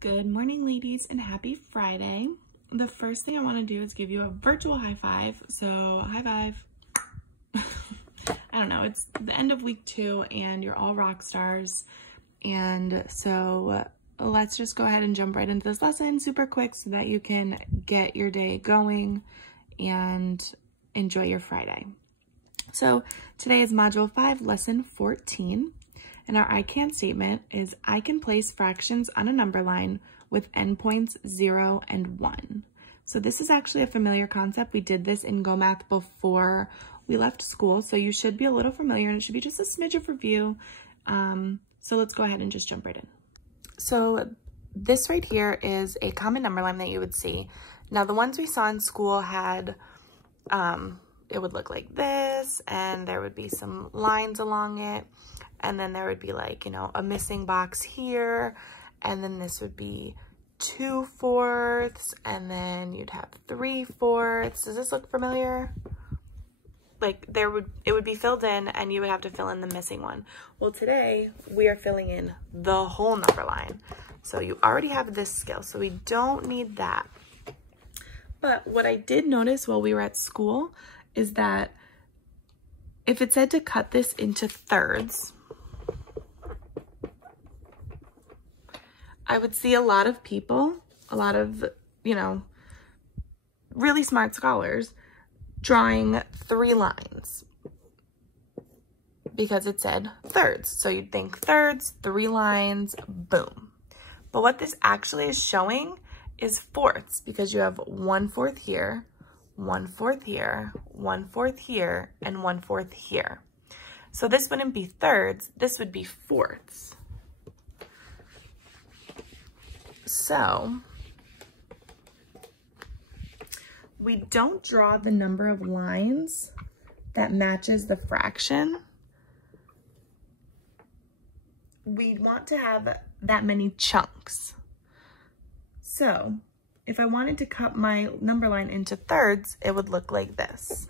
Good morning, ladies, and happy Friday. The first thing I want to do is give you a virtual high five. So, high five. I don't know, it's the end of week 2 and you're all rock stars. And so let's just go ahead and jump right into this lesson super quick so that you can get your day going and enjoy your Friday. So today is Module 5, Lesson 14. And our I can statement is I can place fractions on a number line with endpoints 0 and 1. So this is actually a familiar concept. We did this in Go Math before we left school, so you should be a little familiar and it should be just a smidge of review. So let's go ahead and just jump right in. So this right here is a common number line that you would see. Now the ones we saw in school had, it would look like this, and there would be some lines along it. And then there would be like, you know, a missing box here. And then this would be 2/4. And then you'd have 3/4. Does this look familiar? Like it would be filled in and you would have to fill in the missing one. Well, today we are filling in the whole number line. So you already have this skill, so we don't need that. But what I did notice while we were at school is that if it said to cut this into thirds, I would see a lot of people, a lot of, you know, really smart scholars drawing 3 lines because it said thirds. So you'd think thirds, 3 lines, boom. But what this actually is showing is fourths, because you have 1/4 here, 1/4 here, 1/4 here, and 1/4 here. So this wouldn't be thirds, this would be fourths. So we don't draw the number of lines that matches the fraction. We want to have that many chunks. So if I wanted to cut my number line into thirds, it would look like this.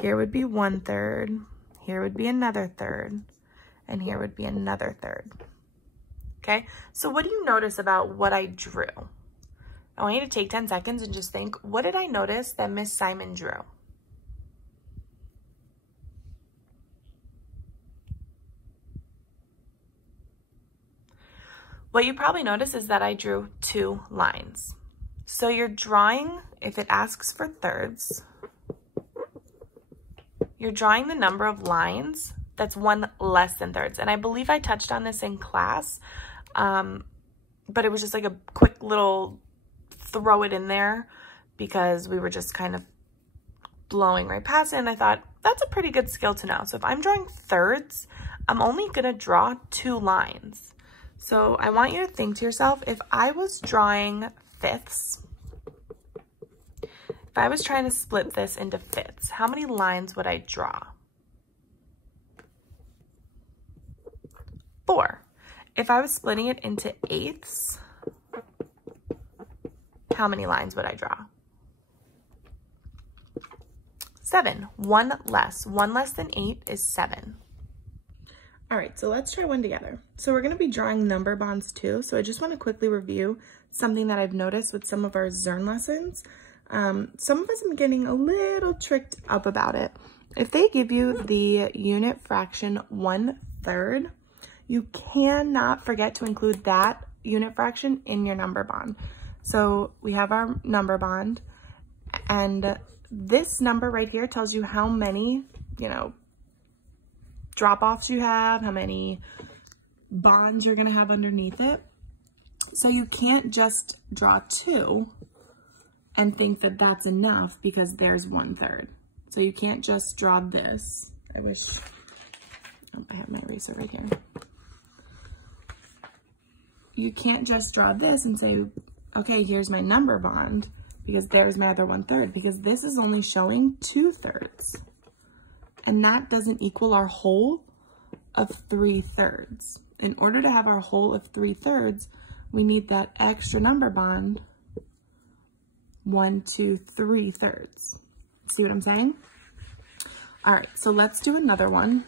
Here would be 1/3, here would be another third, and here would be another third. Okay, so what do you notice about what I drew? I want you to take 10 seconds and just think, what did I notice that Miss Simon drew? What you probably noticed is that I drew 2 lines. So you're drawing, if it asks for thirds, you're drawing the number of lines that's 1 less than thirds. And I believe I touched on this in class, but it was just like a quick little throw it in there because we were just kind of blowing right past it. And I thought, that's a pretty good skill to know. So if I'm drawing thirds, I'm only gonna draw 2 lines. So I want you to think to yourself, if I was drawing fifths, if I was trying to split this into fifths, how many lines would I draw? 4. If I was splitting it into eighths, how many lines would I draw? 7. 1 less. 1 less than 8 is 7. All right, so let's try one together. So we're gonna be drawing number bonds too. So I just wanna quickly review something that I've noticed with some of our Zern lessons. Some of us have been getting a little tricked up about it. If they give you the unit fraction 1/3, you cannot forget to include that unit fraction in your number bond. So we have our number bond, and this number right here tells you how many, you know, drop-offs you have, how many bonds you're gonna have underneath it. So you can't just draw 2 and think that that's enough because there's 1/3. So you can't just draw this. I wish, oh, I have my eraser right here. You can't just draw this and say, okay, here's my number bond because there's my other 1/3, because this is only showing 2/3. And that doesn't equal our whole of 3/3. In order to have our whole of 3/3, we need that extra number bond, 1, 2, 3/3. See what I'm saying? All right, so let's do another one.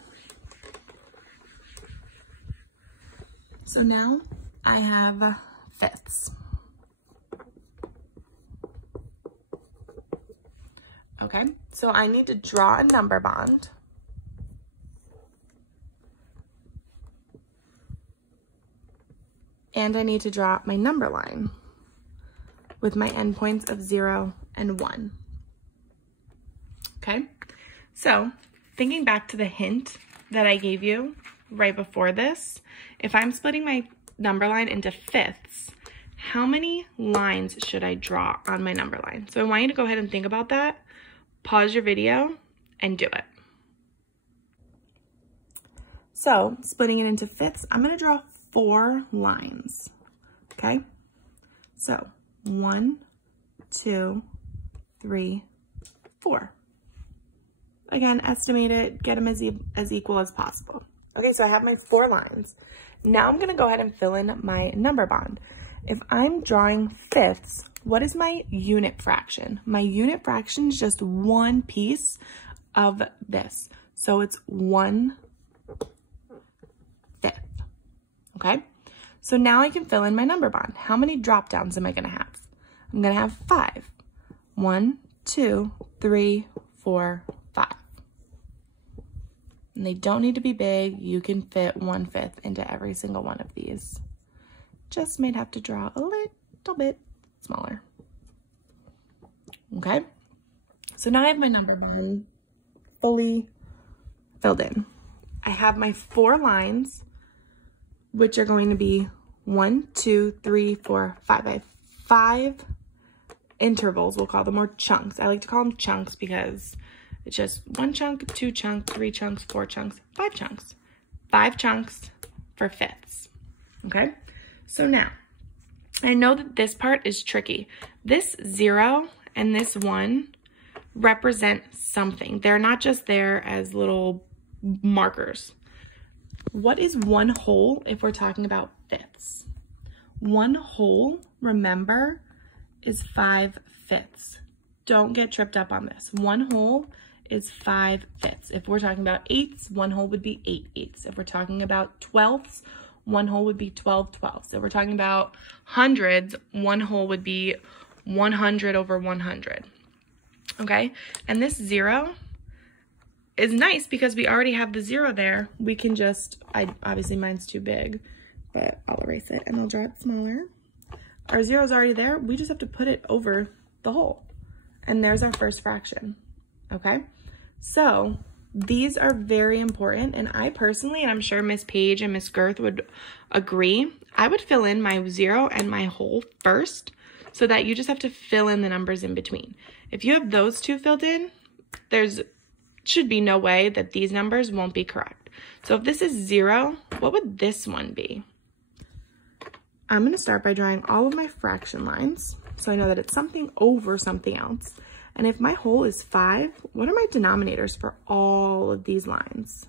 So now I have fifths. Okay, so I need to draw a number bond. And I need to draw my number line with my endpoints of 0 and 1. Okay, so thinking back to the hint that I gave you right before this, if I'm splitting my number line into fifths, how many lines should I draw on my number line? So I want you to go ahead and think about that, pause your video, and do it. So splitting it into fifths, I'm going to draw 4 lines. Okay, so 1, 2, 3, 4. Again, estimate it, get them as equal as possible. Okay, so I have my 4 lines. Now I'm going to go ahead and fill in my number bond. If I'm drawing fifths, what is my unit fraction? My unit fraction is just one piece of this. So it's 1/5. Okay, so now I can fill in my number bond. How many drop downs am I going to have? I'm going to have 5. 1, 2, 3, 4, 5. And they don't need to be big. You can fit 1/5 into every single one of these. Just might have to draw a little bit smaller. Okay, so now I have my number bond fully filled in. I have my 4 lines, which are going to be 1, 2, 3, 4, 5. I have 5 intervals, we'll call them, or chunks. I like to call them chunks because it's just 1 chunk, 2 chunks, 3 chunks, 4 chunks, 5 chunks. 5 chunks for fifths. Okay, so now I know that this part is tricky. This 0 and this 1 represent something. They're not just there as little markers. What is 1 whole if we're talking about fifths? 1 whole, remember, is 5/5. Don't get tripped up on this. 1 whole is 5/5. If we're talking about eighths, 1 whole would be 8/8. If we're talking about twelfths, 1 whole would be 12/12. If we're talking about hundreds, 1 whole would be 100/100. Okay, and this 0 is nice because we already have the 0 there. We can just, obviously mine's too big, but I'll erase it and I'll draw it smaller. Our 0 is already there. We just have to put it over the whole. And there's our first fraction, okay? So these are very important. And I personally, and I'm sure Miss Page and Miss Girth would agree, I would fill in my 0 and my whole first so that you just have to fill in the numbers in between. If you have those two filled in, should be no way that these numbers won't be correct. So if this is 0, what would this one be? I'm going to start by drawing all of my fraction lines so I know that it's something over something else. And if my whole is 5, what are my denominators for all of these lines?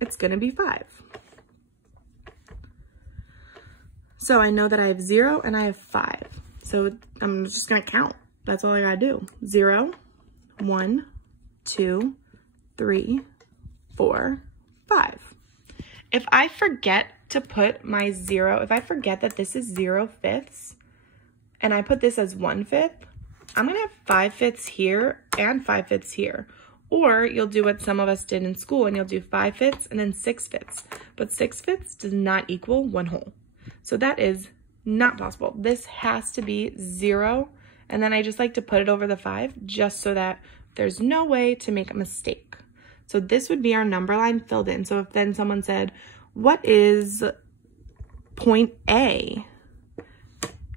It's going to be 5. So I know that I have 0 and I have 5. So I'm just going to count. That's all I got to do. 0, 1, 2, 3, 4, 5. If I forget to put my 0, if I forget that this is 0/5 and I put this as 1/5, I'm gonna have 5/5 here and 5/5 here. Or you'll do what some of us did in school and you'll do 5/5 and then 6/5. But 6/5 does not equal 1 whole. So that is not possible. This has to be 0. And then I just like to put it over the 5 just so that there's no way to make a mistake. So this would be our number line filled in. So if then someone said, what is point A?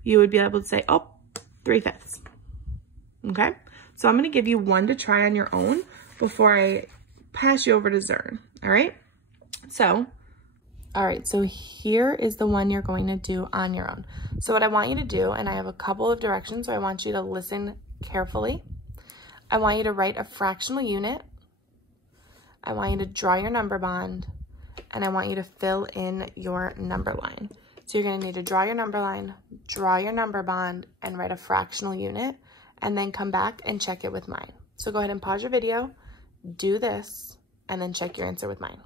You would be able to say, oh, 3/5. Okay? So I'm going to give you one to try on your own before I pass you over to Zern. All right? All right, so here is the one you're going to do on your own. So what I want you to do, and I have a couple of directions, so I want you to listen carefully. I want you to write a fractional unit. I want you to draw your number bond, and I want you to fill in your number line. So you're going to need to draw your number line, draw your number bond, and write a fractional unit, and then come back and check it with mine. So go ahead and pause your video, do this, and then check your answer with mine.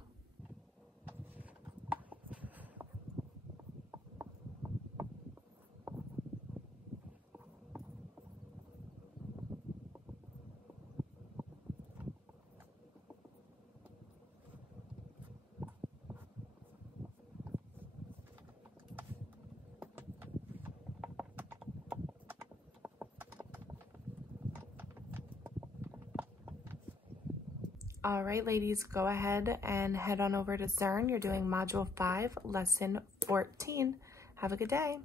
All right, ladies, go ahead and head on over to Zern. You're doing Module 5, Lesson 14. Have a good day.